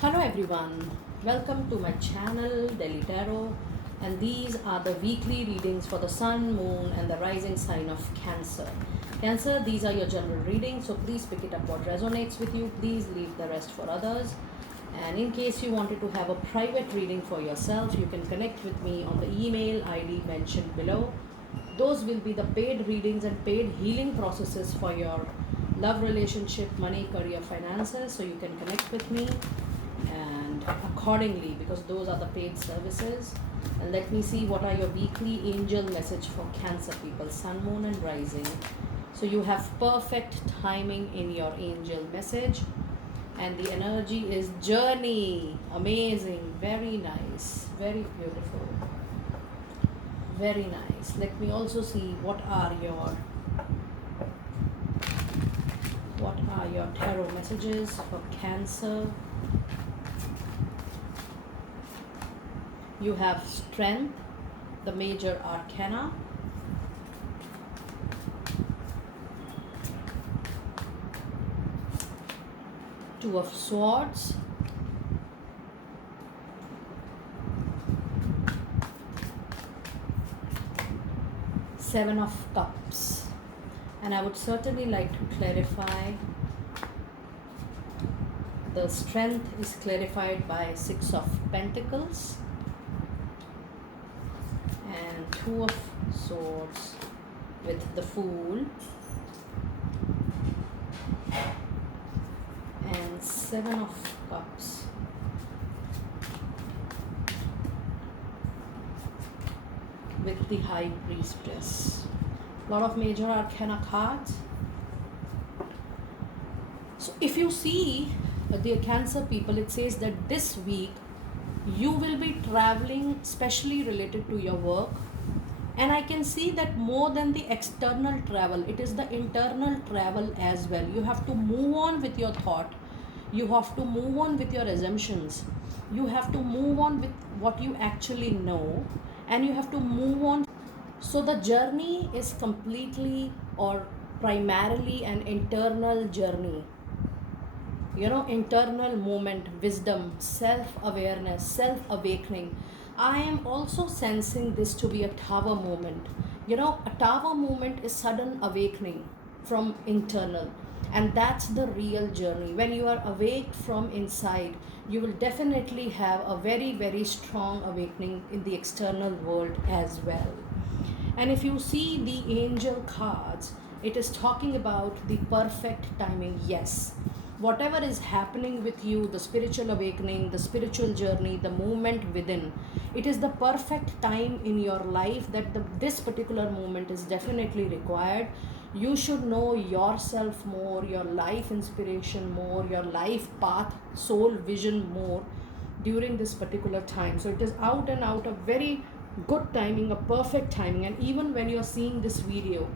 Hello everyone, welcome to my channel Delhi Tarot, and these are the weekly readings for the Sun, Moon and the rising sign of Cancer. Cancer, these are your general readings, so please pick it up what resonates with you. Please leave the rest for others. And in case you wanted to have a private reading for yourself, you can connect with me on the email ID mentioned below. Those will be the paid readings and paid healing processes for your love, relationship, money, career, finances. So you can connect with me and accordingly, because those are the paid services. And let me see what are your weekly angel message for Cancer people, Sun, Moon and Rising. So you have perfect timing in your angel message, and the energy is journey. Amazing, very nice, very beautiful, very nice. Let me also see what are your tarot messages for Cancer. You have Strength, the major arcana. Two of Swords. Seven of Cups. And I would certainly like to clarify, the Strength is clarified by Six of Pentacles and Two of Swords with the Fool and Seven of Cups with the High Priestess. A lot of major arcana cards. So if you see the Cancer people, it says that this week you will be traveling, especially related to your work. And I can see that more than the external travel, it is the internal travel as well. You have to move on with your thought. You have to move on with your assumptions. You have to move on with what you actually know. And you have to move on. So the journey is completely or primarily an internal journey. Internal movement, wisdom, self-awareness, self-awakening. I am also sensing this to be a tower moment. A tower moment is sudden awakening from internal, and that's the real journey. When you are awake from inside, you will definitely have a very, very strong awakening in the external world as well. And if you see the angel cards, it is talking about the perfect timing. Yes, whatever is happening with you, the spiritual awakening, the spiritual journey, the movement within, it is the perfect time in your life that this particular moment is definitely required. You should know yourself more, your life inspiration more, your life path, soul vision more during this particular time. So it is out and out a very good timing, a perfect timing. And even when you're seeing this video,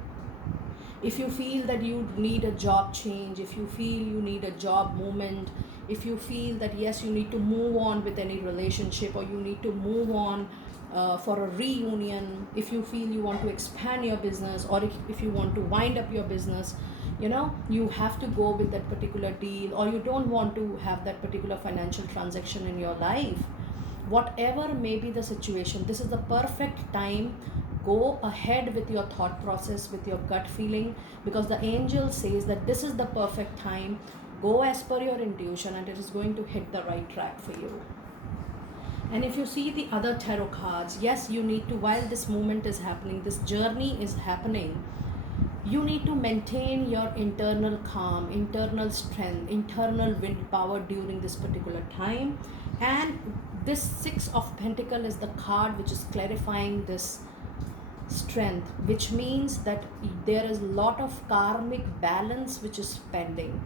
if you feel that you need a job change, if you feel you need a job movement, if you feel that yes, you need to move on with any relationship, or you need to move on for a reunion, if you feel you want to expand your business, or if you want to wind up your business, you have to go with that particular deal, or you don't want to have that particular financial transaction in your life, whatever may be the situation, this is the perfect time. Go ahead with your thought process, with your gut feeling, because the angel says that this is the perfect time. Go as per your intuition, and it is going to hit the right track for you. And if you see the other tarot cards, yes, you need to, while this moment is happening, this journey is happening, you need to maintain your internal calm, internal strength, internal willpower during this particular time. And this Six of Pentacles is the card which is clarifying this strength, which means that there is a lot of karmic balance which is pending,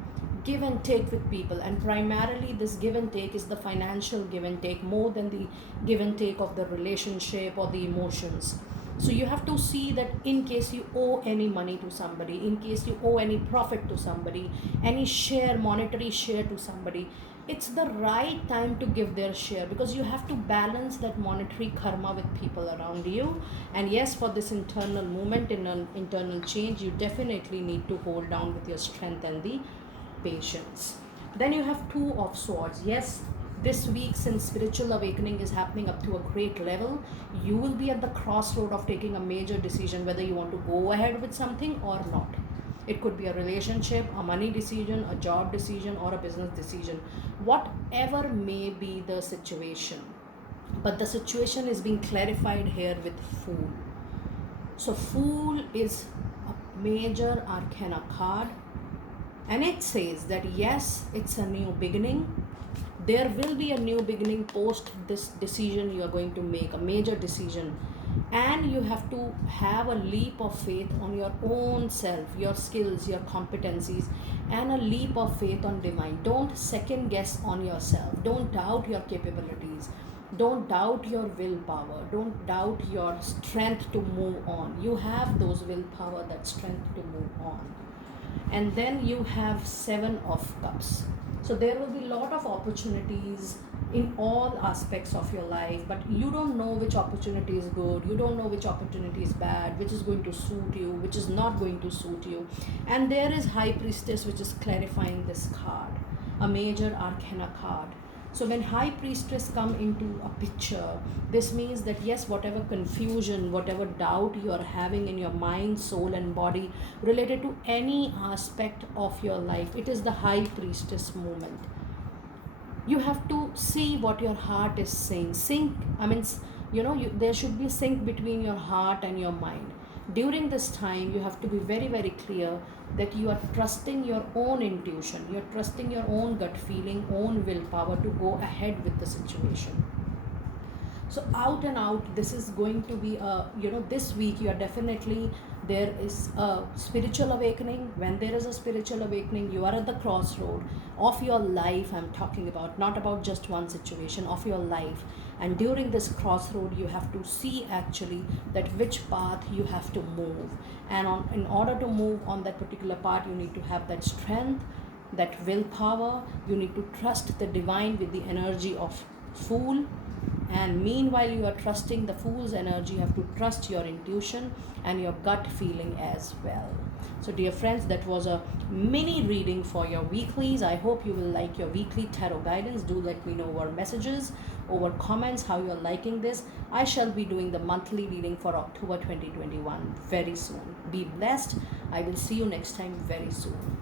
give and take with people. And primarily this give and take is the financial give and take more than the give and take of the relationship or the emotions. So you have to see that in case you owe any money to somebody, in case you owe any profit to somebody, any share, monetary share to somebody, it's the right time to give their share, because you have to balance that monetary karma with people around you. And yes, for this internal movement, in an internal change, you definitely need to hold down with your strength and the patience. Then you have Two of Swords. Yes, This week, since spiritual awakening is happening up to a great level, you will be at the crossroad of taking a major decision whether you want to go ahead with something or not. It could be a relationship, a money decision, a job decision, or a business decision, whatever may be the situation. But the situation is being clarified here with Fool. So, Fool is a major arcana card, and it says that yes, it's a new beginning. There will be a new beginning post this decision you are going to make, a major decision. And you have to have a leap of faith on your own self, your skills, your competencies, and a leap of faith on divine. Don't second guess on yourself. Don't doubt your capabilities. Don't doubt your willpower. Don't doubt your strength to move on. You have those willpower, that strength to move on. And then you have Seven of Cups. So there will be a lot of opportunities in all aspects of your life, but you don't know which opportunity is good, you don't know which opportunity is bad, which is going to suit you, which is not going to suit you. And there is High Priestess, which is clarifying this card, a major arcana card. So when High Priestess come into a picture, this means that yes, whatever confusion, whatever doubt you are having in your mind, soul, and body related to any aspect of your life, it is the High Priestess moment. You have to see what your heart is saying. Sync, I mean, there should be sync between your heart and your mind. During this time, you have to be very, very clear that you are trusting your own intuition, you're trusting your own gut feeling, own willpower to go ahead with the situation. So out and out, this is going to be a, this week you are definitely, there is a spiritual awakening. When there is a spiritual awakening, you are at the crossroad of your life. I'm talking about, not about just one situation, of your life. And during this crossroad, you have to see actually that which path you have to move. And in order to move on that particular path, you need to have that strength, that willpower. You need to trust the divine with the energy of Fool. And meanwhile, you are trusting the Fool's energy, you have to trust your intuition and your gut feeling as well. So dear friends, that was a mini reading for your weeklies. I hope you will like your weekly tarot guidance. Do let me know over messages, over comments, how you are liking this. I shall be doing the monthly reading for October 2021 very soon. Be blessed. I will see you next time very soon.